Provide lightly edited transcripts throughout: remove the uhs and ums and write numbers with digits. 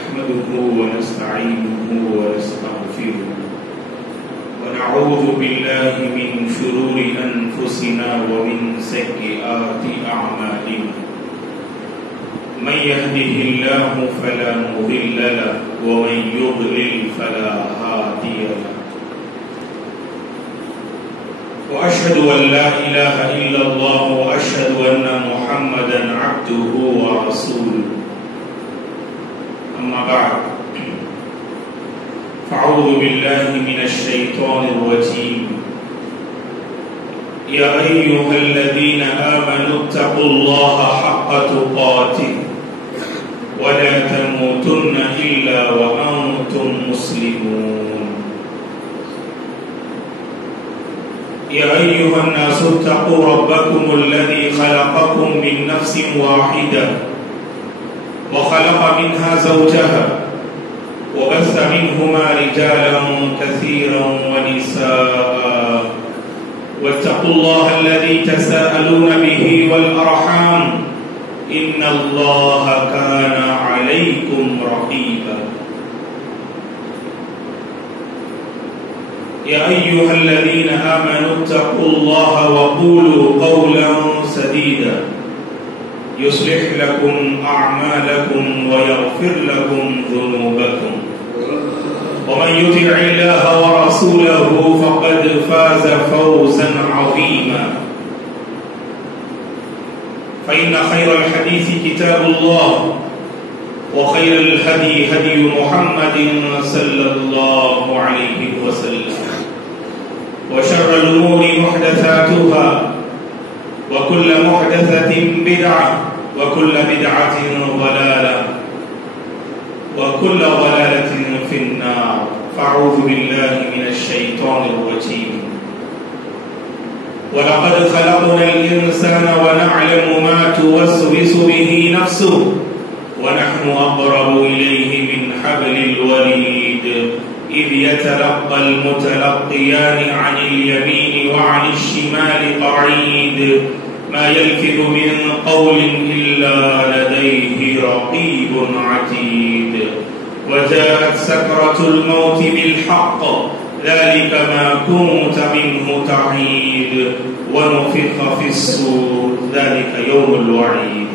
نحمده ونستعينه ونستغفره ونعوذ بالله من شرور أنفسنا ومن سيئات أعمالنا من يهده الله فلا مضل له ومن يضلل فلا هادي له وأشهد أن لا إله إلا الله وأشهد أن محمدا عبده ورسوله أما بعد فأعوذ بالله من الشيطان الرجيم يا أيها الذين آمنوا اتقوا الله حق تقاته ولا تموتن إلا وأنتم مسلمون يا أيها الناس اتقوا ربكم الذي خلقكم من نفس واحدة وخلق منها زوجها وبث منهما رجالا كثيرا ونساء واتقوا الله الذي تساءلون به والأرحام إن الله كان عليكم رقيبا يا أيها الذين آمنوا اتقوا الله وقولوا قولا سديدا يصلح لكم أعمالكم ويغفر لكم ذنوبكم ومن يطع الله ورسوله فقد فاز فوزا عظيما فإن خير الحديث كتاب الله وخير الهدي هدي محمد صلى الله عليه وسلم وشر الأمور محدثاتها وكل محدثة بدعة وكل بدعة ضلالة وكل ضلالة في النار فأعوذ بالله من الشيطان الرجيم ولقد خلقنا الإنسان ونعلم ما توسوس به نفسه ونحن أقرب إليه من حبل الوريد إذ يتلقى المتلقيان عن اليمين وعن الشمال قعيد ما يلفظ من قول إلا لديه رقيب عتيد وجاءت سكرة الموت بالحق ذلك ما كنت منه تحيد ونفخ في الصور ذلك يوم الوعيد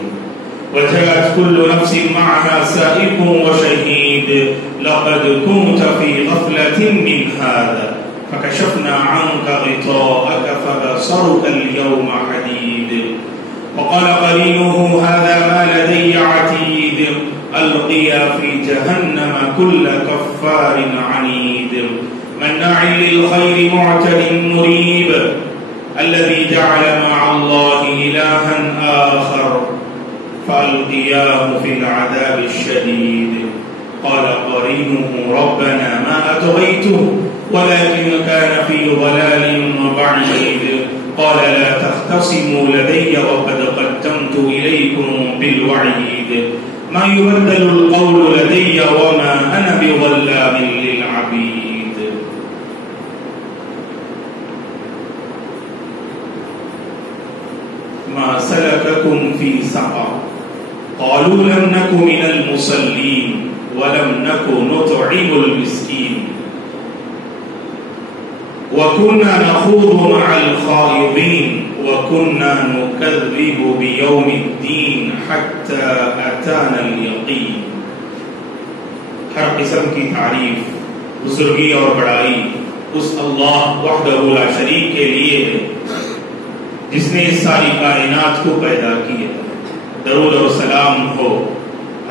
وجاءت كل نفس معها سائق وشهيد لقد كنت في غفلة من هذا فكشفنا عنك غطاءك فبصرك اليوم حديد وقال قرينه هذا ما لدي عتيد ألقيا في جهنم كل كفار عنيد مناع للخير معتد مريب الذي جعل مع الله إلها آخر فألقياه في العذاب الشديد قال قرينه ربنا ما أطغيته ولكن كان في ضلال بعيد قال لا تختصموا لدي وقد قدمت إليكم بالوعيد ما يبدل القول لدي وما أنا بظلام للعبيد ما سلككم في سقر قالوا لم نك من المصلين ولم نك نطعم المسكين وكنا نخوض مع الخائضين وكنا نكذب بيوم الدين حتى أتانا اليقين ہر قسم کی تعریف بزرگی اور بڑائی اس اللہ وحدہ لا شریک کے لیے ہے جس نے اس ساری کائنات کو پیدا کیا درود و سلام ہو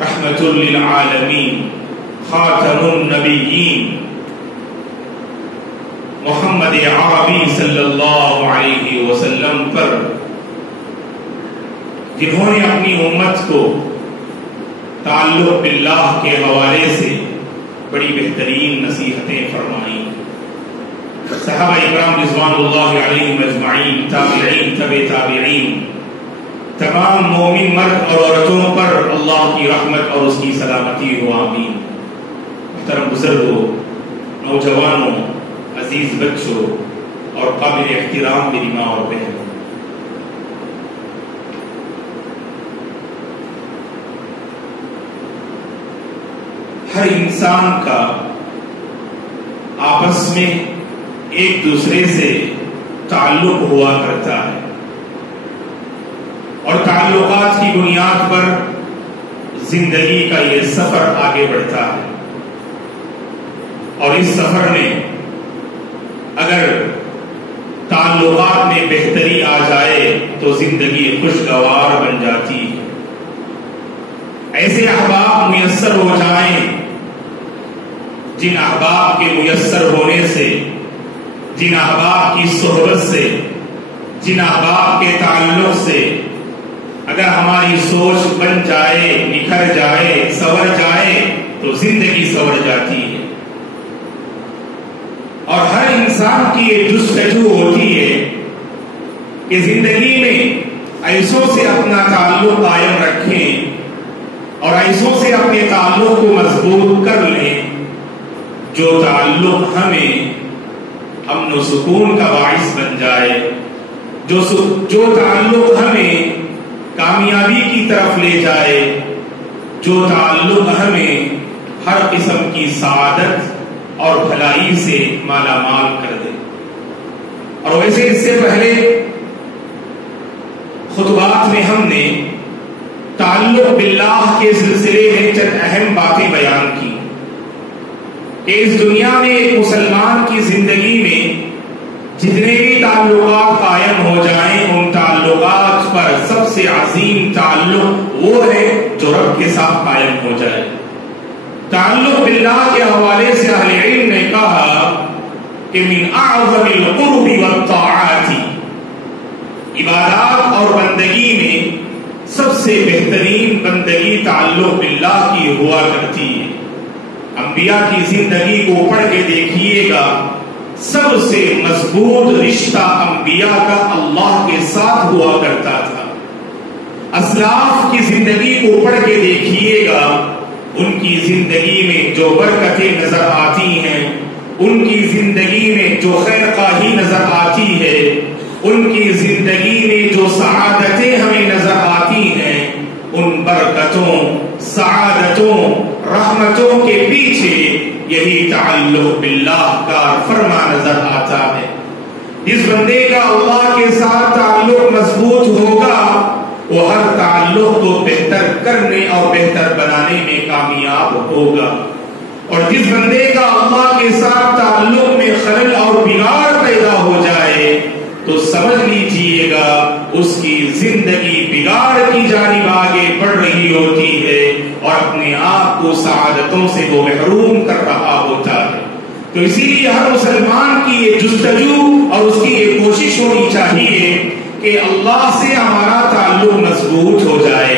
رحمت للعالمین خاتم النبیین محمد عربی صلی اللہ علیہ وسلم پر جنہوں نے اپنی امت کو تعلق باللہ کے حوالے سے بڑی بہترین نصیحتیں فرمائیں صحابہ اکرام رضوان اللہ علیہم اجمعین تابعین تبع تابعین تمام مومن مرد اور عورتوں پر اللہ کی رحمت اور اس کی سلامتی ہو آمین محترم بزرگوں نوجوانوں عزیز بچوں اور قابل احترام میری ماں اور بہن ہر انسان کا آپس میں ایک دوسرے سے تعلق ہوا کرتا ہے، اور تعلقات کی بنیاد پر زندگی کا یہ سفر آگے بڑھتا ہے، اور اس سفر میں اگر تعلقات میں بہتری آ جائے تو زندگی خوشگوار بن جاتی ہے۔ ایسے احباب میسر ہو جائیں جن احباب کے میسر ہونے سے، جن احباب کی صحبت سے، جن احباب کے تعلق سے اگر ہماری سوچ بن جائے، نکھر جائے، سنور جائے تو زندگی سنور جاتی ہے۔ اور ہر انسان کی یہ جستجو ہوتی ہے کہ زندگی میں ایسوں سے اپنا تعلق قائم رکھیں اور ایسوں سے اپنے تعلق کو مضبوط کر لیں جو تعلق ہمیں امن و سکون کا باعث بن جائے، جو تعلق ہمیں کامیابی کی طرف لے جائے، جو تعلق ہمیں ہر قسم کی سعادت اور بھلائی سے مالا مال کر دے۔ اور ویسے اس سے پہلے خطبات میں ہم نے تعلق باللہ کے سلسلے میں چند اہم باتیں بیان کی کہ اس دنیا میں ایک مسلمان کی زندگی میں جتنے بھی تعلقات قائم ہو جائیں، ان تعلقات پر سب سے عظیم تعلق وہ ہے جو رب کے ساتھ قائم ہو جائے۔ تعلق باللہ کے حوالے سے اہل علم نے کہا کہ من اعظم القرب والطاعات، عبادات اور بندگی میں سب سے بہترین بندگی تعلق باللہ کی ہوا کرتی ہے۔ انبیاء کی زندگی کو پڑھ کے دیکھیے گا، سب سے مضبوط رشتہ انبیاء کا اللہ کے ساتھ ہوا کرتا تھا۔ اسلاف کی زندگی کو پڑھ کے دیکھیے گا، ان کی زندگی میں جو برکتیں نظر آتی ہیں، ان کی زندگی میں جو خیر خواہی نظر آتی ہے، ان کی زندگی میں جو سعادتیں ہمیں نظر آتی ہیں، ان برکتوں، سعادتوں، رحمتوں کے پیچھے یہی تعلق باللہ کا فرما نظر آتا ہے۔ جس بندے کا اللہ کے ساتھ تعلق مضبوط ہوگا وہ ہر تعلق کو بہتر کرنے اور بہتر بنانے میں کامیاب ہوگا، اور جس بندے کا اللہ کے ساتھ تعلق میں خلل اور بگاڑ پیدا ہو جائے تو سمجھ لیجیے گا اس کی زندگی بگاڑ کی جانب آگے بڑھ رہی ہوتی ہے اور اپنے آپ کو سعادتوں سے وہ محروم کر رہا ہوتا ہے۔ تو اسی لیے ہر مسلمان کی یہ جستجو اور اس کی یہ کوشش ہونی چاہیے کہ اللہ سے ہمارا تعلق مضبوط ہو جائے،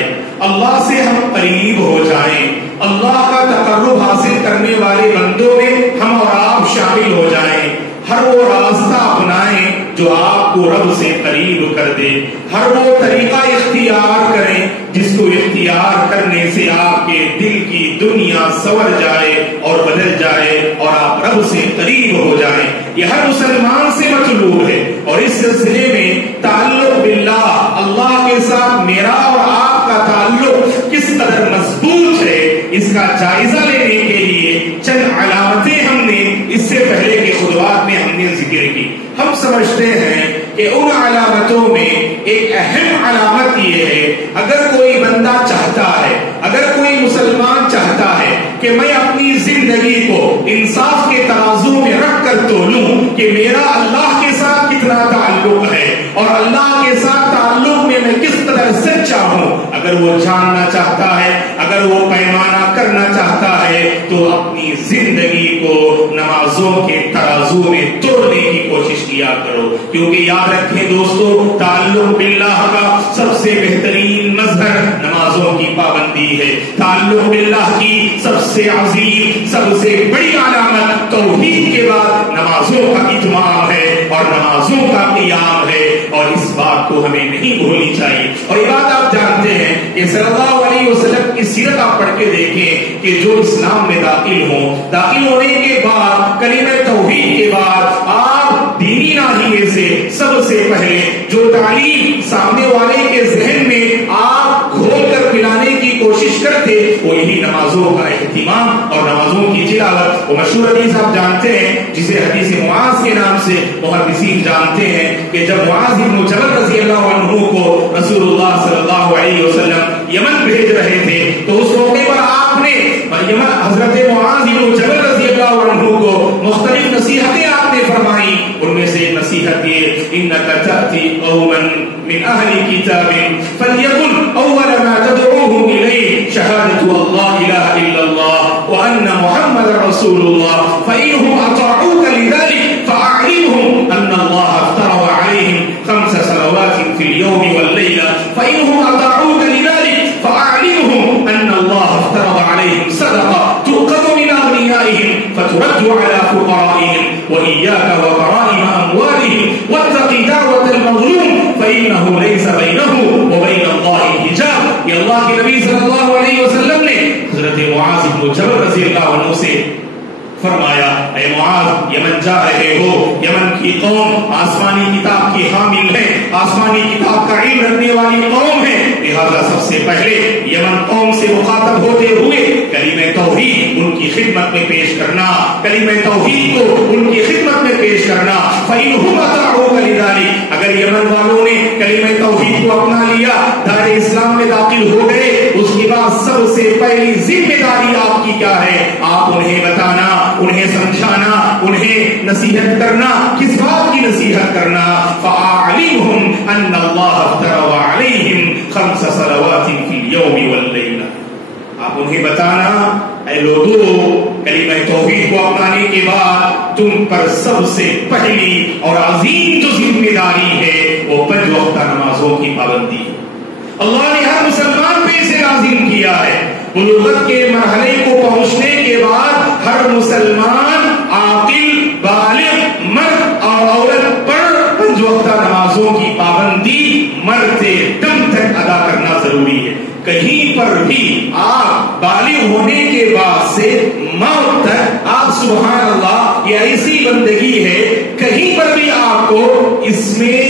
اللہ سے ہم قریب ہو جائیں، اللہ کا تقرب حاصل کرنے والے بندوں میں ہم اور آپ شامل ہو جائیں، ہر وہ راستہ اپنائیں جو آپ کو رب سے قریب کر دے، ہر وہ طریقہ اختیار کریں جس کو اختیار کرنے سے آپ کے دل کی دنیا سنور جائے اور بدل جائے اور آپ رب سے قریب ہو جائیں۔ یہ ہر مسلمان سے مطلوب ہے، اور اس سلسلے میں تعلق باللہ، اللہ کے ساتھ میرا اور آپ کا تعلق کس قدر مضبوط ہے، اس کا جائزہ لینے کے لیے چند علامتیں ہم نے اس سے پہلے کے خطبات میں ہم نے ذکر کی۔ ہم سمجھتے ہیں کہ ان علامتوں میں ایک اہم علامت یہ ہے، اگر کوئی بندہ چاہتا ہے، اگر کوئی مسلمان چاہتا ہے کہ میں اپنی زندگی کو انصاف کے ترازو میں رکھ کر تولوں کہ میرا اللہ کے ساتھ کتنا تعلق ہے اور اللہ کے ساتھ تعلق میں کس قدر سچا ہوں، اگر وہ جاننا چاہتا ہے، اگر وہ پیمانہ کرنا چاہتا ہے تو اپنی زندگی کو نمازوں کے ترازو میں توڑنے کی کوشش کیا کرو، کیونکہ یاد رکھیں دوستو، تعلق باللہ کا سب سے بہترین مظہر نمازوں کی پابندی ہے۔ تعلق باللہ کی سب سے عظیم، سب سے بڑی علامت توحید کے بعد نمازوں کا اتمام ہے اور نمازوں کا قیام ہے، اور اس بات کو ہمیں نہیں بھولنی چاہیے۔ اور یہ بات آپ جانتے ہیں کہ صلی اللہ علیہ وسلم کی سیرت آپ پڑھ کے دیکھیں کہ جو اسلام میں داخل ہوں، داخل ہونے کے بعد کلمہ توحید کے بعد آپ دینی ناحیے سے سب سے پہلے جو تعلیم سامنے والے کے ذہن میں آپ کھول کر پلانے کی کوشش کرتے وہ یہی نمازوں کا اہتمام اور نمازوں کی تلاوت. وہ مشہور حدیث آپ جانتے ہیں جسے حدیث معاذ کے نام سے محدثین جانتے ہیں کہ جب معاذ بن جبل رضی اللہ عنہ کو رسول اللہ صلی اللہ علیہ وسلم یمن بھیج رہے تھے تو اس موقع پر آپ نے حضرت معاذ بن جبل رضی اللہ عنہ کو مختلف نصیحتیں آپ نے فرمائی. ان میں سے نصیحت یہ انک تأتی قوما من اہل کتاب فلیکن اول ما تدعوهم الیہ شہادۃ اللہ الہ الا اللہ وان محمد رسول اللہ فانهم اطاعوک لذلك فاعلمهم ان اللہ افترض علیہم 5 صلوات فی اليوم واللیلہ فانهم اطاعوک لذلك فاعلمهم ان اللہ افترض علیہم صدقہ تؤخذ من اغنیائهم فترد على فقرائهم وإياك وكرائم أموالهم واتق دعوة المظلوم فإنه ليس بينه وبين الله حجاب. یہ اللہ کے نبی صلی اللہ علیہ وسلم نے حضرت معاذ بن جبل رضی اللہ عنہ سے فرمایا اے معاذ یمن جا رہے ہو, یمن کی قوم آسمانی کتاب کی حامل ہے, آسمانی کتاب کا علم رکھنے والی قوم ہے, لہذا سب سے پہلے یمن قوم سے مخاطب ہوتے ہوئے کلمہ توحید ان کی خدمت میں پیش کرنا, کلمہ توحید کو ان کی خدمت میں پیش کرنا. فإنهم أطاعوك لذلك, اگر یمن والوں نے کلمہ توحید کو اپنا لیا, دار اسلام میں داخل ہو گئے, اس کے بعد سب سے پہلی ذمہ داری آپ کی کیا ہے؟ آپ انہیں بتانا, انہیں سمجھانا, انہیں نصیحت کرنا. کس بات کی نصیحت کرنا؟ فَأَعْلِمْهُمْ أَنَّ اللَّهَ افْتَرَضَ عَلَيْهِمْ 5 صلوات فِي الْيَوْمِ وَاللَّيْلَةِ. آپ انہیں بتانا اے لوگو کلمہ توحید کو اپنانے کے بعد تم پر سب سے پہلی اور عظیم جو ذمہ داری ہے وہ 5 وقتہ نمازوں کی پابندی ہے. اللہ نے ہر مسلمان پہ اسے لازم کیا ہے. بلوغت کے مرحلے کو پہنچنے کے بعد ہر مسلمان عاقل بالغ مرد اور عورت پر 5 وقتہ نمازوں کی پابندی مرتے دم تک ادا کرنا ضروری ہے. کہیں پر بھی آپ بالغ ہونے کے بعد سے موت تک آپ سبحان اللہ یہ ایسی بندگی ہے, کہیں پر بھی آپ کو اس میں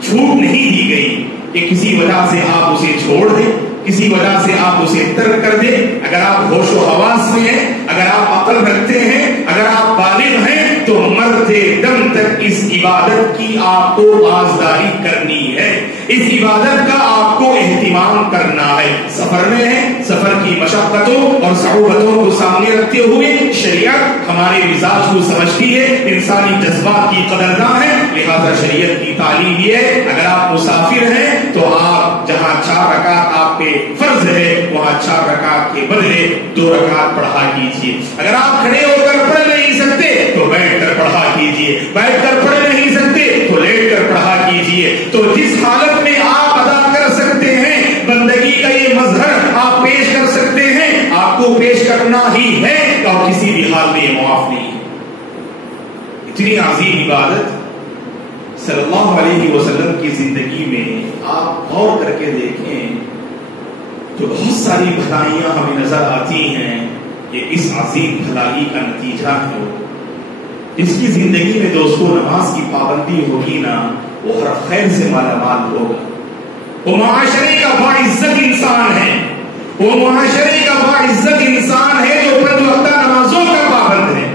چھوٹ نہیں دی گئی کہ کسی وجہ سے آپ اسے چھوڑ دیں, کسی وجہ سے آپ اسے ترک کر دیں. اگر آپ ہوش و حواس میں ہیں, اگر آپ عقل رکھتے ہیں, اگر آپ بالغ ہیں تو مرتے دم تک اس عبادت کی آپ کو پاسداری کرنی ہے, اس عبادت کا آپ کو اہتمام کرنا ہے. سفر میں ہے, سفر کی مشقتوں اور صعوبتوں کو سامنے رکھتے ہوئے شریعت ہمارے مزاج کو سمجھتی ہے, انسانی جذبات کی قدرداں ہے, لہذا شریعت کی تعلیم یہ ہے اگر آپ مسافر ہیں تو آپ جہاں 4 رکعت آپ پہ فرض ہے وہاں 4 رکعت کے بدلے 2 رکعت پڑھا کیجیے. اگر آپ کھڑے ہو کر پڑھ نہیں سکتے تو بیٹھ کر پڑھا کیجیے, بیٹھ کر پڑھ نہیں سکتے تو لیٹ کر پڑھا کیجیے. تو جس حالت میں آپ ادا کر سکتے ہیں بندگی کا یہ مظہر آپ پیش کر سکتے ہیں, آپ کو پیش کرنا ہی ہے اور کسی بھی حال میں یہ معاف نہیں ہے. اتنی عظیم عبادت صلی اللہ علیہ وسلم کی زندگی میں آپ غور کر کے دیکھیں تو بہت ساری بھلائیاں ہمیں نظر آتی ہیں. یہ اس عظیم بھلائی کا نتیجہ ہے. اس کی زندگی میں دوستو نماز کی پابندی ہوگی نا, وہ ہر خیر سے مالا مال ہوگا. وہ معاشرے کا باعزت انسان ہے, وہ معاشرے کا باعزت انسان ہے جو 5 وقتہ نمازوں کا پابند ہے.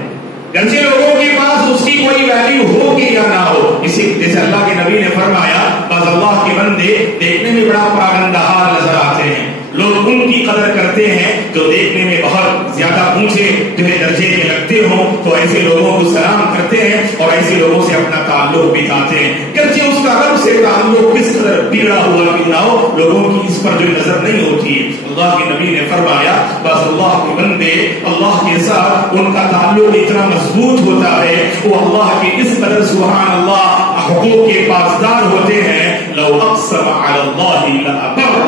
گرچہ لوگوں کے پاس اس کی کوئی ویلیو ہو کہ یا نہ ہو, اسی جیسے اللہ کے نبی نے فرمایا بعض اللہ کے بندے دیکھنے میں بڑا پراگندہ حال نظر آتے ہیں, لوگ ان کی قدر کرتے ہیں جو دیکھنے میں بہت زیادہ اونچے درجے میں رکھتے ہوں, تو ایسے لوگوں کو سلام کرتے ہیں اور ایسے لوگوں سے اپنا تعلق بتاتے ہیں. گرچہ اس کا رب سے تعلق کس قدر بگڑا ہوا کیوں نہ ہو, لوگوں کی اس پر جو نظر نہیں ہوتی. اللہ کے نبی نے فرمایا بس اللہ کے بندے اللہ کے ساتھ ان کا تعلق اتنا مضبوط ہوتا ہے, وہ اللہ کے اس قدر سبحان اللہ حقوق کے پاسدار ہوتے ہیں. لو اقسم علی اللہ لأبر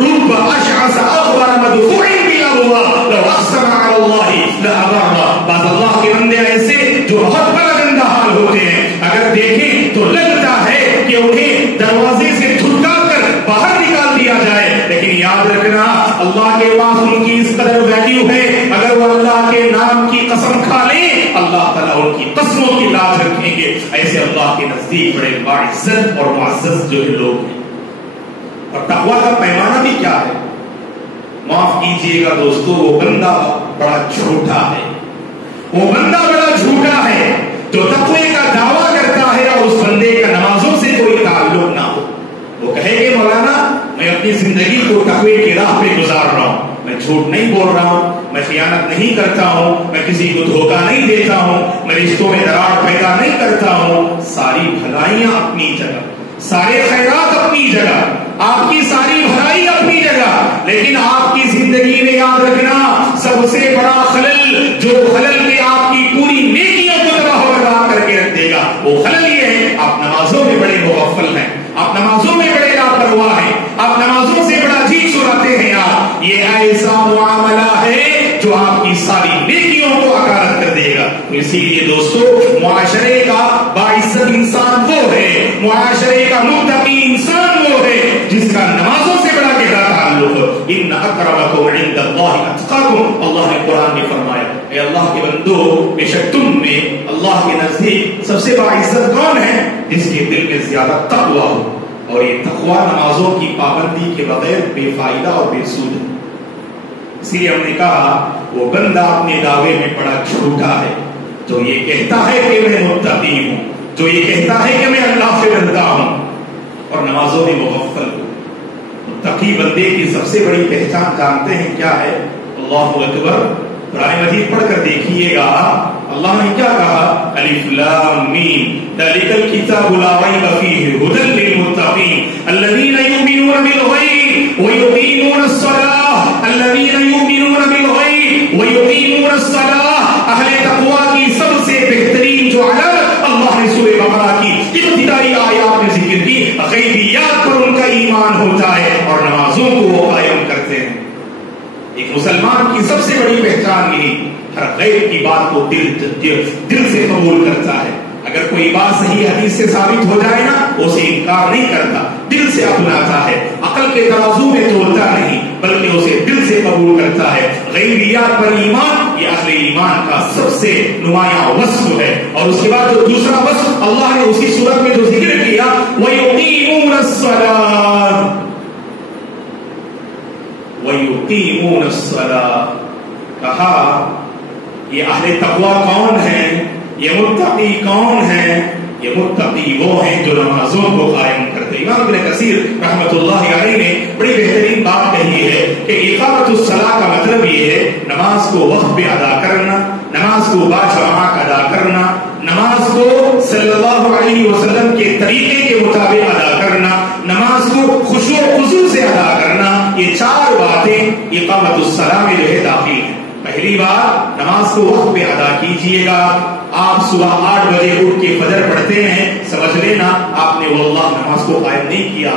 رب اشعث اغبر مدفوع بالابواب لو اقسم علی اللہ لأبر. بعض اللہ کے بندے ایسے جو بہت بلند حال ہوتے ہیں, اگر دیکھیں تو لگتا ہے کہ انہیں دروازے سے دھتکا کر باہر نکال دیا جائے, لیکن یاد رکھنا اللہ کے پاس ان کی اس قدر ویلیو ہے, اگر وہ اللہ کے نام کی قسم کھا لیں اللہ تعالیٰ ان کی قسموں کی لاج رکھیں گے. ایسے اللہ کے نزدیک بڑے باعزت اور معزز جو لوگ ہیں. اور تقویٰ کا پیمانہ بھی کیا ہے؟ معاف کیجیے گا دوستو، وہ بندہ بڑا جھوٹا ہے، وہ بندہ بڑا جھوٹا ہے جو تقوی کا دعویٰ کرتا ہے اور اس بندے کا نمازوں سے کوئی تعلق نہ ہو۔ وہ کہے گے مولانا میں اپنی زندگی کو تقوی کی راہ پہ گزار رہا ہوں، میں جھوٹ نہیں بول رہا ہوں، میں خیانت نہیں کرتا ہوں، میں کسی کو دھوکہ نہیں دیتا ہوں، میں رشتوں میں دراڑ پیدا نہیں کرتا ہوں، ساری بھلائیاں اپنی جگہ، سارے خیرات اپنی جگہ، آپ کی ساری بھلائی اپنی جگہ، لیکن آپ کی زندگی میں یاد رکھنا سب سے بڑا خلل، جو خلل میں آپ کی پوری نیکیوں کو تباہ و برباد کر کے رکھ دے گا، وہ خلل یہ ہے آپ نمازوں میں بڑے مغفل ہیں، آپ نمازوں میں بڑے لاپرواہ ہیں، آپ نمازوں سے بڑا جی چھڑاتے ہیں یار، یہ ایسا معاملہ ہے جو آپ کی ساری نیکیوں کو اکارت کر دے گا۔ اسی لیے دوستو معاشرے کا باعزت انسان وہ ہے، معاشرے کا متقی انسان وہ ہے جس کا نمازوں سے بڑا گہرا تعلق ہو۔ ان اکرمکم عند اللہ اتقاکم، اللہ نے قرآن میں فرمایا اے اللہ کے بندو بے شک تم میں اللہ کے نزدیک سب سے باعزت کون ہے؟ جس کے دل میں زیادہ تقوی ہو، اور یہ تقوی نمازوں کی پابندی کے بغیر بے فائدہ اور بے سود ہے۔ اسی لیے ہم نے کہا وہ بندہ اپنے دعوے میں بڑا جھوٹا ہے جو یہ کہتا ہے کہ میں متقی ہوں، جو یہ کہتا ہے کہ میں اللہ سے ڈرتا ہوں اور نمازوں میں مغفل ہوں۔ متقی بندے کی سب سے بڑی پہچان جانتے ہیں کیا ہے؟ اللہ اکبر، قرآن مجید پڑھ کر دیکھیے گا اللہ نے کیا کہا، الف لام میم ذالک الکتاب لا ریب فیہ ھدی للمتقین الذین یؤمنون بالغیب ویقیمون الصلاۃ، الذین یؤمنون بالغیب ویقیمون الصلاۃ، اہل تقوی کی سب سے بہترین جو علامت اللہ نے سورہ بقرہ کی ابتدائی آیات میں ذکر کی، غیبیات پر ان کا ایمان ہوتا ہے اور نمازوں کو وہ قائم کرتے ہیں۔ ایک مسلمان کی سب سے بڑی پہچان یہی، ہر غیب کی بات کو دل سے قبول کرتا ہے، اگر کوئی بات صحیح حدیث سے ثابت ہو جائے نا اسے انکار نہیں کرتا، دل سے اپناتا ہے، عقل کے ترازو میں تولتا نہیں بلکہ اسے دل سے قبول کرتا ہے۔ غیبیات پر ایمان یہ اہل ایمان کا سب سے نمایاں وصف ہے۔ اور اس کے بعد جو دوسرا وصف اللہ نے اسی صورت میں جو ذکر کیا، وَيُقِيمُونَ الصَّلَاةَ وَيُقِيمُونَ الصَّلَاةَ، کہا یہ اہل تقوی کون ہیں، یہ متقی کون ہیں؟ یہ متقی وہ ہیں جو نمازوں کو قائم کرتے ہیں۔ امام ابن کثیر رحمۃ اللہ علیہ نے بڑی بہترین بات کہی ہے کہ اقامت الصلاۃ کا مطلب یہ ہے نماز کو وقت پہ ادا کرنا، نماز کو باجماعت ادا کرنا، نماز کو صلی اللہ علیہ وسلم کے طریقے کے مطابق ادا کرنا، نماز کو خشوع و خضوع سے ادا کرنا، یہ چار باتیں اقامت الصلاۃ میں جو ہے داخل ہیں۔ پہلی بات نماز کو وقت پہ ادا کیجئے گا۔ آپ صبح 8 بجے اٹھ کے فجر پڑھتے ہیں، سمجھ لینا آپ نے واللہ نماز کو قائم نہیں کیا۔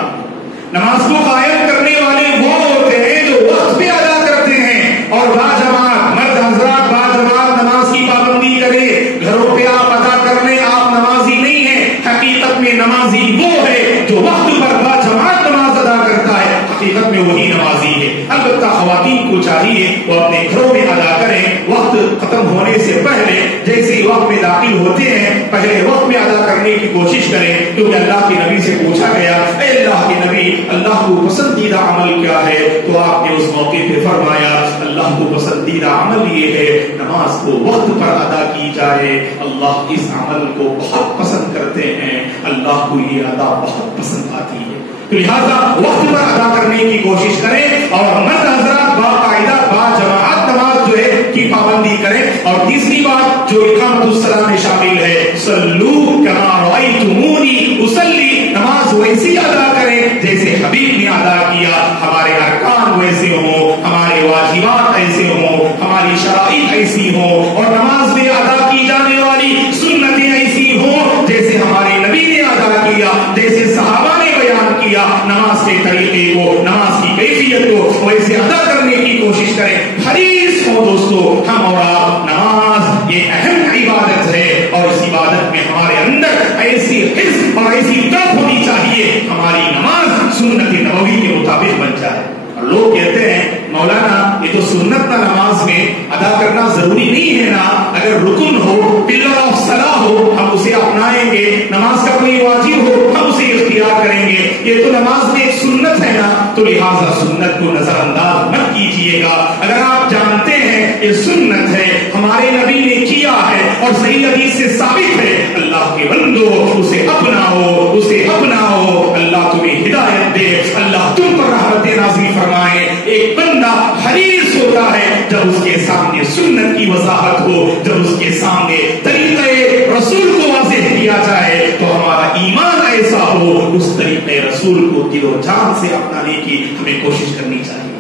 نماز کو قائم کرنے والے وہ ہوتے ہیں جو وقت پہ ادا کرتے ہیں اور باجماعت، مرد حضرات باجماعت نماز کی پابندی کرے۔ گھروں پہ آپ ادا کر لیں، آپ نمازی نہیں ہیں، حقیقت میں نمازی وہ ہے جو وقت پر باجماعت نماز ادا کرتا ہے، حقیقت میں وہی نمازی ہے۔ البتہ خواتین کو چاہیے وہ اپنے گھروں میں ادا کریں، وقت ختم ہونے سے پہلے جیسے وقت میں داخل ہوتے ہیں پہلے وقت میں ادا کرنے کی کوشش کریں، کیونکہ اللہ کے نبی سے پوچھا گیا اے اللہ کے نبی اللہ کو پسندیدہ عمل کیا ہے، تو آپ نے اس موقع پہ فرمایا اللہ کو پسندیدہ عمل یہ ہے نماز کو وقت پر ادا کی جائے، اللہ اس عمل کو بہت پسند کرتے ہیں، اللہ کو یہ ادا بہت پسند آتی ہے، تو لہذا وقت پر ادا کرنے کی کوشش کریں اور مرد حضرات باقاعدہ باجماعت نماز جو ہے کی پابندی کریں۔ اور تیسری بات جو اقامت الصلاۃ میں شامل ہے، صلو کما رأیتمونی اصلی، نماز ویسی ادا کریں جیسے حبیب نے ادا کیا، ہمارے ارکان ویسے ہوں، ہمارے واجبات ایسے ہوں، ہماری شرائط ایسی ہوں اور نماز میں ادا کی جانے والی سنتیں ایسی ہوں جیسے ہمارے نبی نے ادا کیا، جیسے صحابہ نے بیان کیا۔ نماز کے طریقے کو، نماز کی کیفیت کو ویسے ادا کرنے کی کوشش کریں، حریص ہوں دوستو ہم اور آپ۔ نماز یہ اہم عبادت ہے اور اس عبادت میں ہمارے اندر ایسی حفظ اور ایسی طرف ہونی چاہیے ہماری نماز سنت نبوی کے مطابق بن جائے۔ اور لوگ کہتے ہیں مولانا یہ تو سنت نہ نماز میں ادا کرنا ضروری نہیں ہے نا، اگر رکن ہو، پلر آف صلاح ہو ہم اسے اپنائیں گے، نماز کا کوئی واجب ہو ہم اسے اختیار کریں گے، یہ تو نماز میں ایک سنت ہے نا، تو لہٰذا سنت کو نظر انداز مت کیجیے۔ کیجئے گا. اگر آپ جانتے ہیں یہ سنت ہے, ہمارے نبی نے کیا ہے اور صحیح حدیث سے ثابت ہے, اللہ کے بندو اسے اپناؤ, اسے اپناؤ. اللہ تمہیں ہدایت دے, اللہ تم پر رحمت نازل فرمائے. ایک بندہ حریص ہوتا ہے جب اس کے سامنے سنت کی وضاحت ہو, جب اس کے سامنے طریقہ رسول کو واضح کیا جائے تو ہمارا ایمان ایسا ہو, اس طریقے رسول کو دل و جان سے اپنانے کی ہمیں کوشش کرنی چاہیے.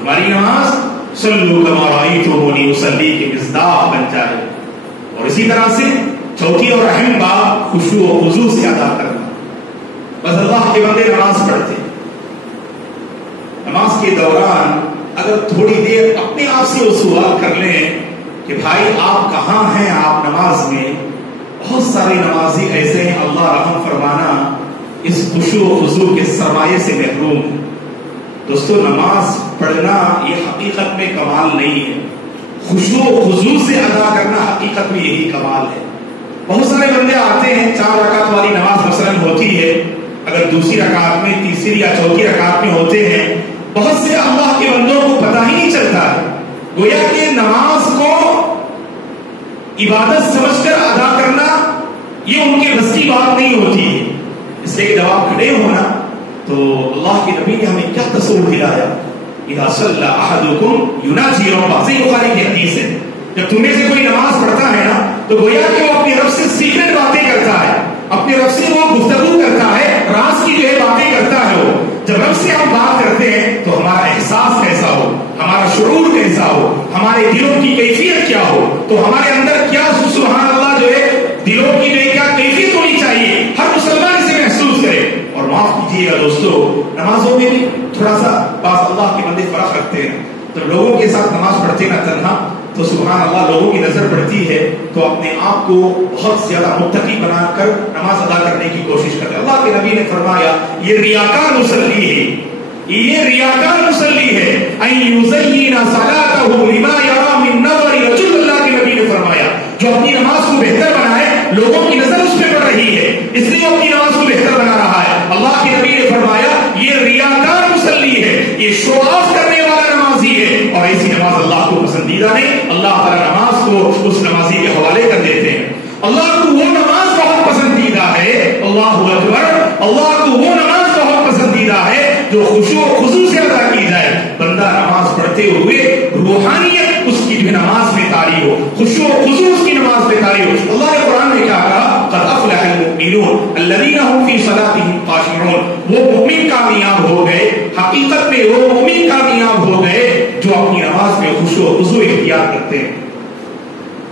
ہماری نماز صلو کما رأیتمونی اصلی کے مصداق بن جائے. اور اسی طرح سے چوتھی اور اہم بات خشوع و خضوع سے ادا کرنا. بس اللہ کے بندے نماز پڑھتے, نماز کے دوران اگر تھوڑی دیر اپنے آپ سے وہ سوال کر لیں کہ بھائی آپ کہاں ہیں, آپ نماز میں. بہت سارے نمازی ایسے ہیں اللہ رحم فرمانا اس خشوع و خضوع کے سرمایے سے محروم. دوستو نماز پڑھنا یہ حقیقت میں کمال نہیں ہے, خشوع و خضوع سے ادا کرنا حقیقت میں یہی کمال ہے. بہت سارے بندے آتے ہیں, 4 رکعت والی نماز مثلاً ہوتی ہے, اگر دوسری رکعت میں, تیسری یا چوتھی رکعت میں ہوتے ہیں, بہت سے اللہ کے بندوں کو پتہ ہی نہیں چلتا ہے, گویا کہ نماز کو عبادت سمجھ کر ادا کرنا یہ ان کے بس کی بات نہیں ہوتی ہے. اس لیے جب آپ کھڑے ہونا تو اللہ کے نبی نے ہمیں کیا تصور دلایا, اذا صلی احدکم یناجی ربہ, صحیح بخاری کی حدیث ہے. جب تم میں سے کوئی نماز پڑھتا ہے نا تو گویا کہ وہ اپنے رب سے سیکرٹ باتیں کرتا ہے, اپنے رب سے وہ گفتگو کرتا ہے, راز کی جو ہے باتیں کرتا ہے. وہ جب رب سے ہم بات کرتے ہیں تو ہمارا احساس کیسا ہو, ہمارا شعور کیسا ہو, ہمارے دلوں کی کیفیت کیا ہو, تو ہمارے اندر کیا سبحان اللہ جو ہے دلوں کی جو ہے کیا کیفیت ہونی چاہیے, ہر مسلمان اسے محسوس کرے. اور معاف کیجیے گا دوستو, نمازوں میں بھی تھوڑا سا بعض اللہ کے بندے فرق رکھتے ہیں. تو لوگوں کے ساتھ نماز پڑھتے نا تنہا تو سبحان اللہ لوگوں کی نظر پڑتی ہے تو اپنے آپ کو بہت زیادہ متقی بنا کر نماز ادا کرنے کی کوشش کرتے. اللہ کے نبی نے فرمایا یہ ریاکار مصلی ہے, یہ ریاکار مصلی ہے, ان یزین صلاتہ لما یرا من نظر رجل. اللہ کے نبی نے فرمایا جو اپنی نماز کو بہتر بنائے, لوگوں کی نظر اس پہ پڑ رہی ہے اس لیے اپنی نماز کو بہتر بنا رہا ہے. اللہ کے نبی نے فرمایا یہ ریاکار مصلی ہے, یہ شو آف کرنے والا نمازی ہے, اور ایسی نماز اللہ کو پسندیدہ نہیں. اللہ تعالی نماز کو اس نمازی کے حوالے کر دیتے ہیں. اللہ کو وہ نماز بہت پسندیدہ ہے, اللہ اکبر, اللہ کو وہ نماز بہت پسندیدہ ہے جو خشوع و خضوع سے ادا کی جائے. بندہ نماز پڑھتے ہوئے روحانیت اس کی جو نماز میں طاری ہو, خشوع و خضوع اس کی نماز میں طاری ہو. اللہ نے قرآن میں کیا کہا, قد افلح المؤمنون الذین هم فی صلاتهم خاشعون. وہ مومن کامیاب ہو گئے, حقیقت میں وہ مومن کامیاب ہو گئے جو اپنی نماز میں خشوع و خضوع اختیار کرتے ہیں.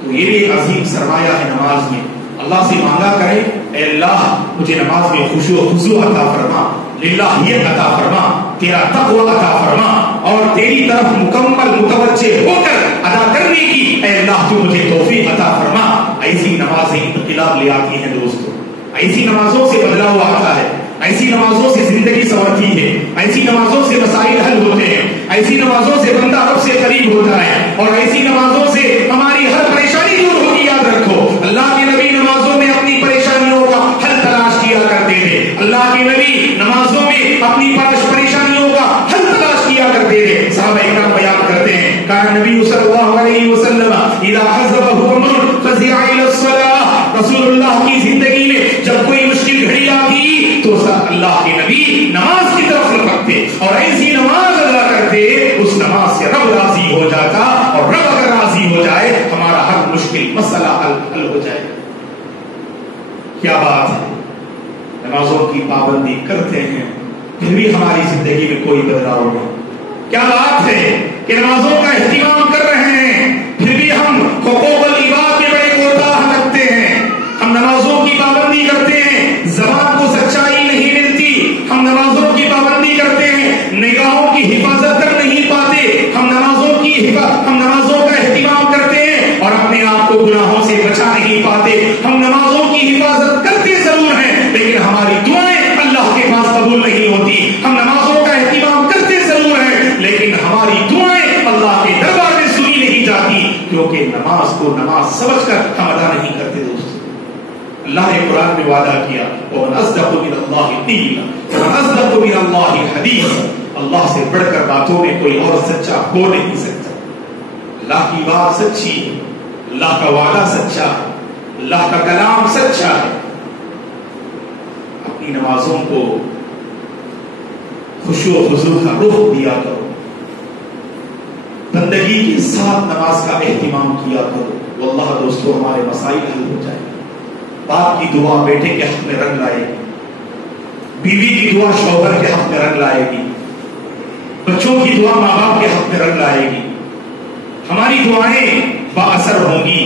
تو یہ بھی ایک عظیم سرمایہ ہے نماز میں. اللہ سے مانگا کریں, اے اللہ مجھے نماز میں خشوع و خضوع عطا فرما, للہیت عطا فرما, تیرا تقوی عطا فرما, اور تیری طرف مکمل متوجہ ہو کر ادا کرنے کی اے اللہ تو مجھے توفیق عطا فرما. ایسی نمازیں انقلاب لے آتی ہیں دوستو, ایسی نمازوں سے بدلاؤ آتا ہے, ایسی نمازوں سے زندگی سنورتی ہے, ایسی نمازوں سے مسائل حل ہوتے ہیں, ایسی نمازوں سے بندہ رب سے قریب ہوتا ہے, اور ایسی نمازوں سے ہماری ہر پریشانی دور ہوگی. یاد رکھو اللہ کے نبی نمازوں میں اپنی پریشانیوں کا حل تلاش کیا کرتے تھے. اللہ کے نبی نمازوں میں اپنی پریشانیوں کا حل تلاش کیا کرتے تھے. صحابہ اکرام بیان کرتے ہیں کان نبی صلی اللہ علیہ وسلم اذا حزبه امر فزع الى الصلاه. رسول اللہ کی زندگی میں جب کوئی مشکل گھڑی آتی تو اللہ کے نبی نماز کی طرف لپکتے اور ایسی نماز ادا کرتے اس نماز سے رب راضی ہو جاتا, اور رب اگر راضی ہو جائے ہمارا ہر مشکل مسئلہ حل ہو جائے. کیا بات ہے, نمازوں کی پابندی کرتے ہیں پھر بھی ہماری زندگی میں کوئی بدلاؤ نہیں. کیا بات ہے کہ نمازوں کا اہتمام کر رہے ہیں پھر بھی ہم حقوق العباد میں بڑے کوتاہ رکھتے ہیں. ہم نمازوں کی پابندی کرتے ہیں, زبان کو سچائی نہیں ملتی. ہم نمازوں کی پابندی کرتے ہیں, نگاہوں کی حفاظت کر نہیں پاتے. ہم نمازوں کا اہتمام کرتے ہیں اور اپنے آپ کو گناہوں سے بچا نہیں پاتے. ہم نمازوں کی حفاظت کرتے ضرور ہیں لیکن ہماری دعائیں اللہ کے پاس قبول نہیں ہوتی. ہم نمازوں کا اہتمام کرتے ضرور ہیں لیکن ہماری دعائیں اللہ کے دربار میں سنی نہیں جاتی, کیونکہ نماز کو نماز سمجھ کر ہم ادا نہیں کرتے. دوستو اللہ نے قرآن میں وعدہ کیا, وَمَنْ أَصْدَقُ مِنَ اللَّهِ قِيلًا وَمَنْ أَصْدَقُ مِنَ اللَّهِ حَدِيثًا. اللہ سے بڑھ کر باتوں میں کوئی اور سچا ہو نہیں سکتا. اللہ کی بات سچی ہے، اللہ کا وعدہ سچا ہے، اللہ کا کلام سچا ہے. اپنی نمازوں کو خشوع و خضوع کا رخ دیا کرو، بندگی کے ساتھ نماز کا اہتمام کیا کرو. واللہ دوستو ہمارے مسائل حل ہو جائیں. باپ کی دعا بیٹے کے حق میں رنگ لائے گی، بیوی کی دعا شوہر کے حق میں رنگ لائے گی، بچوں کی دعا ماں باپ کے حق میں رنگ لائے گی. ہماری دعائیں با اثر ہوں گی،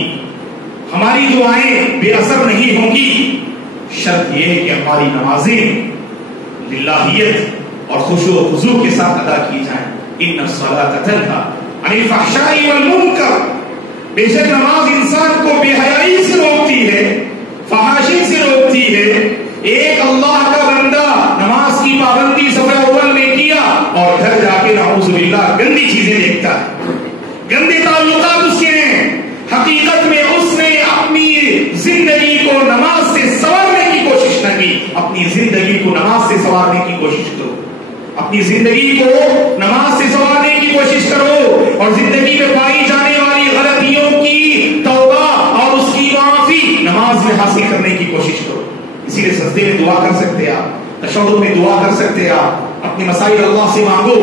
ہماری دعائیں بے اثر نہیں ہوں گی. شرط یہ ہے کہ ہماری نمازیں للہیت اور خشوع و خضوع کے ساتھ ادا کی جائیں. ان الصلاۃ تنہی عن الفحشاء والمنکر، بے شک نماز انسان کو بے حیائی سے روکتی ہے، فحاشی سے روکتی ہے. ایک اللہ کا بندہ نماز کی پابندی صفحہ اول میں کیا اور گھر جا کے نعوذ باللہ گندی چیزیں دیکھتا ہے، گندے تعلقات اس کے ہیں. حقیقت میں اس نے اپنی زندگی کو نماز سے سنوارنے کی کوشش نہ کی. اپنی زندگی کو نماز سے سنوارنے کی کوشش کرو، اپنی زندگی کو نماز سے سنوارنے کی کوشش کرو، اور زندگی میں پائی جانے والی غلطیوں کی توبہ اور اس کی معافی نماز میں حاصل کرنے کی کوشش کرو. اسی لیے سجدے میں دعا کر سکتے ہیں آپ، تشہد میں دعا کر سکتے ہیں آپ، اپنے مسائل اللہ سے مانگو.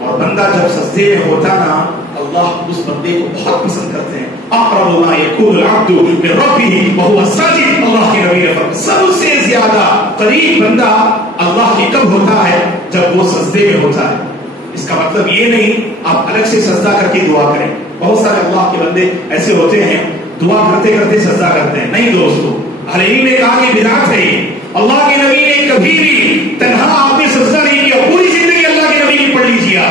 اور بندہ جب سجدے میں ہوتا نا، اللہ اس بندے کو بہت پسند کرتے ہیں. اقرب ما یکون العبد من ربہ وهو ساجد، اللہ کے نبی نے فرمایا سب سے زیادہ قریب بندہ اللہ کی کب ہوتا ہے؟ جب وہ سجدے میں ہوتا ہے. اس کا مطلب یہ نہیں آپ الگ سے سجدہ کر کے دعا کریں. بہت سارے اللہ کے بندے ایسے ہوتے ہیں دعا کرتے کرتے سجدہ کرتے ہیں. نہیں دوستو، اہل علم نے کہا کہ بدعت ہے. اللہ کے نبی نے کبھی بھی تنہا آپ نے سجدہ نہیں کیا. پوری زندگی اللہ کے نبی کی پڑھ لیجیے.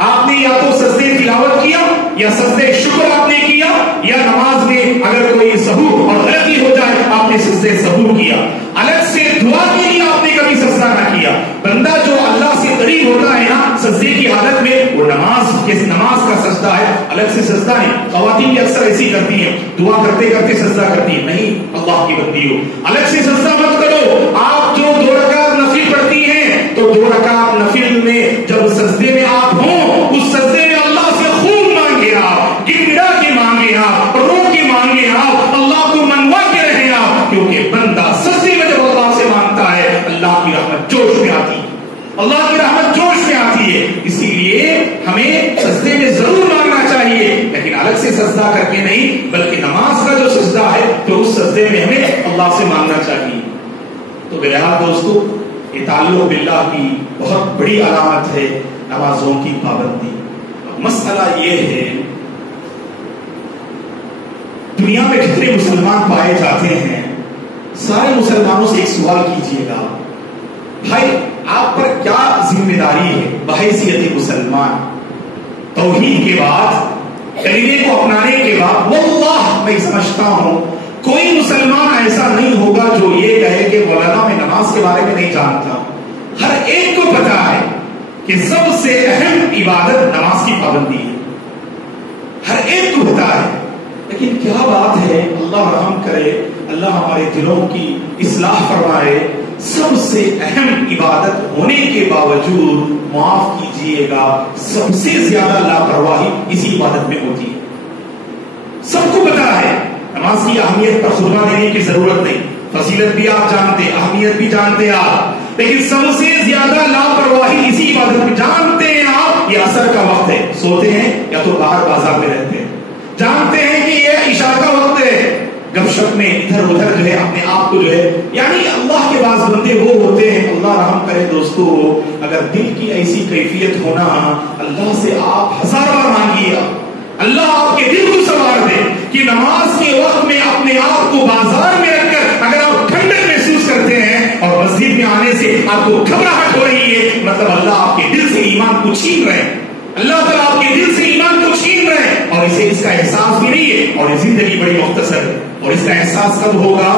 آپ نے یا تو سجدے تلاوت کیا یا سجدے شکر آپ نے کیا، یا نماز میں اگر کوئی سہو اور غلطی ہو جائے آپ نے سجدے سہو کیا. الگ سے دعا کے لیے آپ نے کبھی سجدہ نہ کیا. بندہ جو اللہ سے قریب ہوتا ہے نا سجدے کی حالت میں، وہ نماز کا سجدہ ہے، الگ سے سجدہ نہیں. خواتین بھی اکثر ایسی کرتی ہیں، دعا کرتے کرتے سجدہ کرتی ہیں. نہیں، اللہ کی بندی ہو، الگ سے سجدہ مت کرو. آپ جو 2 رکعت نفل پڑھتی ہیں تو 2 رکعت نفل میں جب سجدے میں آپ ہوں، اس سجدے میں اللہ سے خوب مانگے آپ، گڑگڑا کے مانگے آپ، رو کے مانگے آپ، اللہ کو منوا کے رہے آپ. کیونکہ بندہ سجدے میں جب اللہ سے مانگتا ہے اللہ کی رحمت جوش میں آتی ہے، اللہ کی رحمت جوش میں آتی ہے. اسی لیے ہمیں سجدے میں ضرور مانگنا چاہیے، لیکن الگ سے سجدہ کر کے نہیں، بلکہ نماز کا جو سجدہ ہے تو اس سجدے میں ہمیں اللہ سے مانگنا چاہیے. تو بہرحال دوستو، یہ تعلق باللہ کی بہت بڑی علامت ہے نمازوں کی پابندی. مسئلہ یہ ہے، دنیا میں جتنے مسلمان پائے جاتے ہیں سارے مسلمانوں سے ایک سوال کیجئے گا، بھائی آپ پر کیا ذمہ داری ہے بحیثیت مسلمان؟ توحید کے بعد، کلمے کو اپنانے کے بعد، واللہ میں سمجھتا ہوں کوئی مسلمان ایسا نہیں ہوگا جو یہ کہے کہ مولانا میں نماز کے بارے میں نہیں جانتا. ہر ایک کو پتا ہے کہ سب سے اہم عبادت نماز کی پابندی ہے، ہر ایک کو پتا ہے. لیکن کیا بات ہے، اللہ رحم کرے، اللہ ہمارے دلوں کی اصلاح فرمائے، سب سے اہم عبادت ہونے کے باوجود معاف کیجئے گا سب سے زیادہ لاپرواہی اسی عبادت میں ہوتی ہے. سب کو پتا ہے نماز کی اہمیت پر خطبہ دینے کی ضرورت نہیں، فضیلت بھی آپ جانتے، اہمیت بھی جانتے آپ، لیکن سب سے زیادہ لاپرواہی اسی عبادت میں. جانتے ہیں آپ یہ عصر کا وقت ہے، سوتے ہیں یا تو باہر بازار میں رہتے ہیں. جانتے ہیں کہ یہ عشاء کا وقت ہے، گپ شپ میں ادھر ادھر جو ہے اپنے آپ کو جو ہے، یعنی اللہ کے بعض بندے وہ ہوتے ہیں، اللہ رحم کرے دوستو، اگر دل کی ایسی کیفیت ہونا، اللہ سے آپ 1000 بار مانگیے، اللہ آپ کے دل کو سنوار دے کہ نماز کے وقت میں اپنے آپ کو بازار میں رکھ کر اگر آپ ٹھنڈک محسوس کرتے ہیں اور مسجد میں آنے سے آپ کو گھبراہٹ ہو رہی ہے، مطلب اللہ آپ کے دل سے ایمان کو چھین رہے ہیں، اللہ تعالیٰ آپ کے دل سے ایمان کو چھین رہے ہیں اور اسے اس کا احساس بھی نہیں ہے. اور یہ زندگی بڑی مختصر ہے، اور اس کا احساس کب ہوگا؟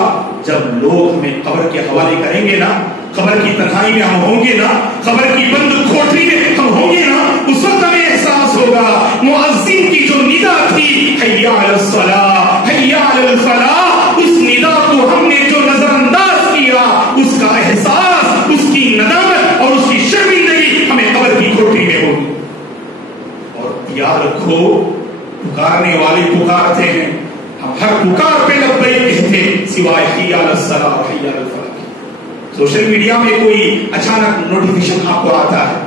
جب لوگ ہمیں قبر کے حوالے کریں گے نا، قبر کی تنہائی میں ہم ہوں گے نا، قبر کی بند کوٹری میں ہم ہوں گے نا، اس وقت ہمیں احساس ہوگا مؤذن کی جو ندا تھی حی علی الصلاۃ حی علی الفلاح، اس ندا کو ہم نے جو نظر انداز کیا، اس کا احساس، اس کی ندامت اور اس کی شرمندگی ہمیں قبر کی کوٹری یاد رکھو پکارنے والے پکارتے ہیں، ہم ہر پکار پہ لبیک کہتے سوائے حی علی الصلاۃ حی علی الفلاح۔ سوشل میڈیا میں کوئی اچانک نوٹیفیکیشن آپ کو آتا ہے،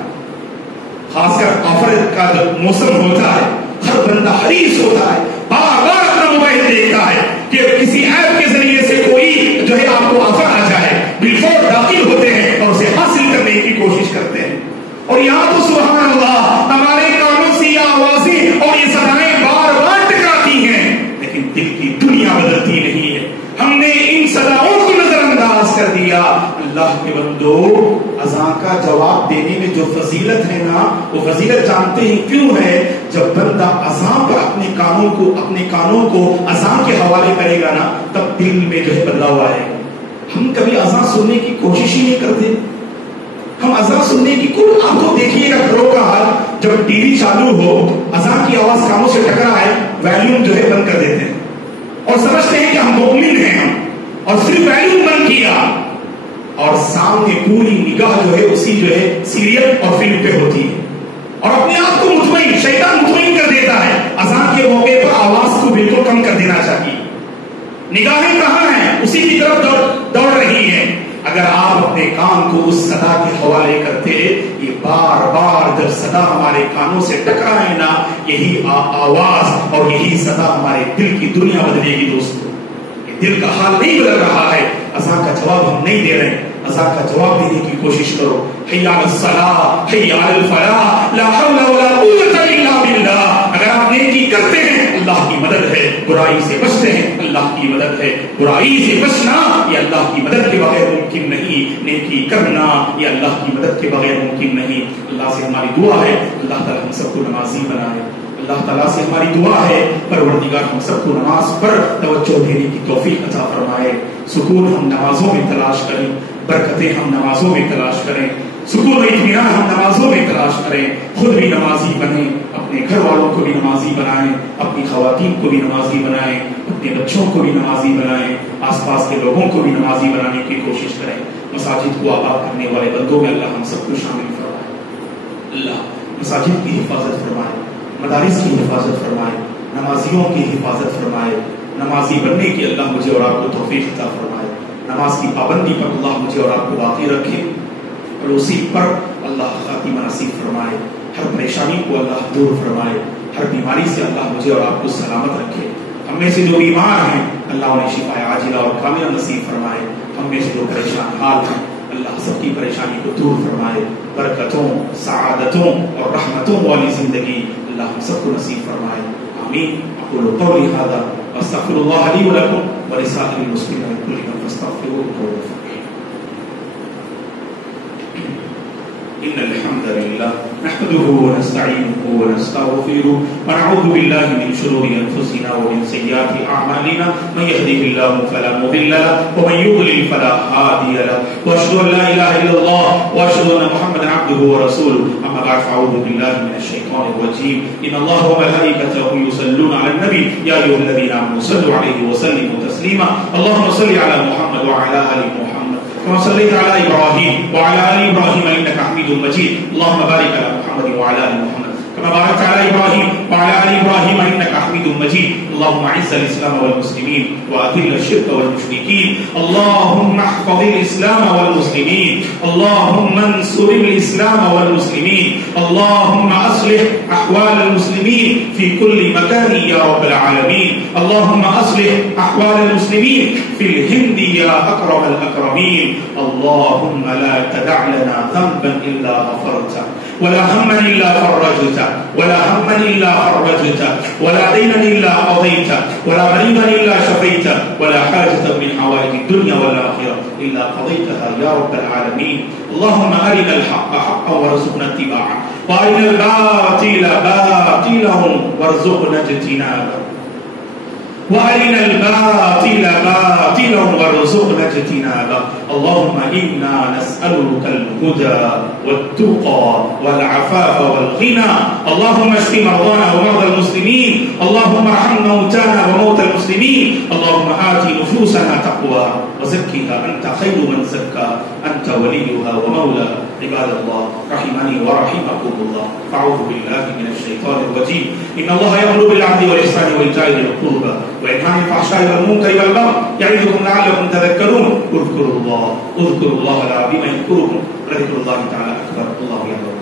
خاص کر آفر کا جب موسم ہوتا ہے ہر بندہ حریص ہوتا ہے، بار بار اپنا موبائل دیکھتا ہے کہ کسی ایپ کے ذریعے سے کوئی جو ہے آپ کو آفر آ جائے، بالفور داخل ہوتے ہیں اور اسے حاصل کرنے کی کوشش کرتے ہیں۔ اور یہاں تو سبحان اللہ ہمارے کانوں سے یہ آوازیں اور یہ صدائیں بار بار ٹکراتی ہیں، لیکن دل کی دنیا بدلتی نہیں ہے۔ ہم نے ان صداؤں کو نظر انداز کر دیا۔ اللہ کے بندو، اذان کا جواب دینے میں جو فضیلت ہے نا، وہ فضیلت جانتے ہی کیوں ہے؟ جب بندہ اذان پر اپنے کانوں کو اذان کے حوالے کرے گا نا، تب دل میں جو ہے بدلاؤ آئے گا۔ ہم کبھی اذان سننے کی کوشش ہی نہیں کرتے۔ ہم اذان سننے کی آپ کو دیکھیے گا گھروں کا حال، جب ٹی وی چالو ہو اذان کی آواز کانوں سے ٹکرائے ویلیوم جو ہے بند کر دیتے ہیں اور سمجھتے ہیں کہ ہم مومن ہیں، ہم اور صرف ویلیوم بند کیا اور سامنے پوری نگاہ جو ہے اسی جو ہے سیریل اور فلم پہ ہوتی ہے اور اپنے آپ کو مطمئن، شیطان مطمئن کر دیتا ہے۔ اذان کے موقع پر آواز کو بالکل کم کر دینا چاہیے، نگاہیں کہاں ہیں؟ اسی کی طرف دوڑ رہی ہیں۔ اگر آپ اپنے کان کو اس صدا کے حوالے کرتے، یہ بار بار جب صدا ہمارے کانوں سے ٹکرائے نا، یہی آواز اور یہی صدا ہمارے دل کی دنیا بدلے گی۔ دوستو، یہ دل کا حال نہیں بدل رہا ہے، اذان کا جواب ہم نہیں دے رہے، اذان کا جواب دینے کی کوشش کرو۔ حی علی الصلاۃ حی علی الفلاح لا حول ولا قوت الا باللہ۔ اگر آپ نیکی کرتے ہیں اللہ کی مدد ہے، برائی سے بچتے ہیں اللہ کی مدد ہے۔ برائی سے بچنا یہ اللہ کی مدد کے بغیر ممکن نہیں، نیکی کرنا یہ اللہ کی مدد کے بغیر ممکن نہیں۔ اللہ سے ہماری دعا ہے اللہ تعالی ہم سب کو نمازی بنائے۔ اللہ تعالیٰ سے ہماری دعا ہے پروردگار ہم سب کو نماز پر توجہ دینے کی توفیق عطا فرمائے۔ سکون ہم نمازوں میں تلاش کریں، برکتیں ہم نمازوں میں تلاش کریں، سکون و اطمینان ہم نمازوں میں تلاش کریں، خود بھی نمازی بنیں، اپنے گھر والوں کو بھی نمازی بنائیں، اپنی خواتین کو بھی نمازی بنائیں، اپنے بچوں کو بھی نمازی بنائیں، آس پاس کے لوگوں کو بھی نمازی بنانے کی کوشش کریں۔ مساجد کو آباد کرنے والے بندوں میں اللہ ہم سب کو شامل فرمائے۔ اللہ مساجد کی حفاظت فرمائے، مدارس کی حفاظت فرمائے، نمازیوں کی حفاظت فرمائے، نمازی بننے کی اللہ مجھے اور آپ کو توفیق عطا فرمائے۔ نماز کی پابندی پر اللہ مجھے اور آپ کو باقی رکھے اور اسی پر اللہ خاتمہ نصیب فرمائے۔ ہر پریشانی کو اللہ دور فرمائے، ہر بیماری سے اللہ مجھے اور آپ کو سلامت رکھے۔ ہم میں سے جو بیمار ہیں اللہ انہیں شفا عاجلہ اور کاملہ نصیب فرمائے۔ ہم میں سے جو پریشان حال ہیں اللہ سب کی پریشانی کو دور فرمائے۔ برکتوں، سعادتوں اور رحمتوں والی زندگی اللہ ہم سب کو نصیب فرمائے۔ آمین۔ اقول قولی ھذا واستغفر اللہ لی ولکم ولسائر المسلمین من کل ذنب فاستغفروہ انہ هو الغفور الرحیم۔ إن الحمد لله نحمده ونستعينه ونستغفره ونعوذ بالله من شرور أنفسنا ومن سيئات أعمالنا من يهده الله فلا مضل له ومن يضلل فلا هادي له وأشهد أن لا إله إلا الله وأشهد أن محمدا عبده ورسوله أما بعد فأعوذ بالله من الشيطان الرجيم إن الله وملائكته يصلون على النبي يا أيها الذين آمنوا صلوا عليه وسلموا تسليما اللهم صل على محمد وعلى آل محمد كما صليت على إبراهيم وعلى آل إبراهيم إنك حميد مجيد اللهم بارك على محمد وعلى آل محمد كما باركت على إبراهيم وعلى آل إبراهيم إنك حميد مجيد اللهم أعز الإسلام والمسلمين وأذل الشرك والمشركين اللهم احفظ الإسلام والمسلمين اللهم انصر الإسلام والمسلمين اللهم أصلح أحوال المسلمين في كل مكان يا رب العالمين اللهم أصلح أحوال المسلمين في الهند يا أكرم الأكرمين اللهم لا تدع لنا ذنبا إلا غفرته ولا هما إلا فرجته ولا هما إلا فرجته ولا دينا إلا قضيته ولا مريضا إلا شفيته ولا حاجة من حوائج الدنيا والآخرة إلا قضيتها يا رب العالمين اللهم أرنا الحق حقا وارزقنا اتباعه وأرنا الباطل باطلا وارزقنا اجتنابه وأرنا الباطل باطلا وارزقنا اجتنابه اللهم إنا نسألك الهدى والتقى والعفاف والغنى اللهم اشف مرضانا ومرضى المسلمين اللهم ارحم موتانا وموتى المسلمين اللهم آت نفوسنا تقواها وزكها أنت خير من زكاها أنت وليها ومولاها عباد الله رحمني ورحمكم الله فاعوذ بالله من الشيطان الرجيم ان الله يأمر بالعدل والإحسان وإيتاء ذي القربى وينهى عن الفحشاء والمنكر والبغي يعظكم لعلكم تذكرون اذكروا الله العظيم يذكركم ولذكر الله تعالى أكبر الله يعلم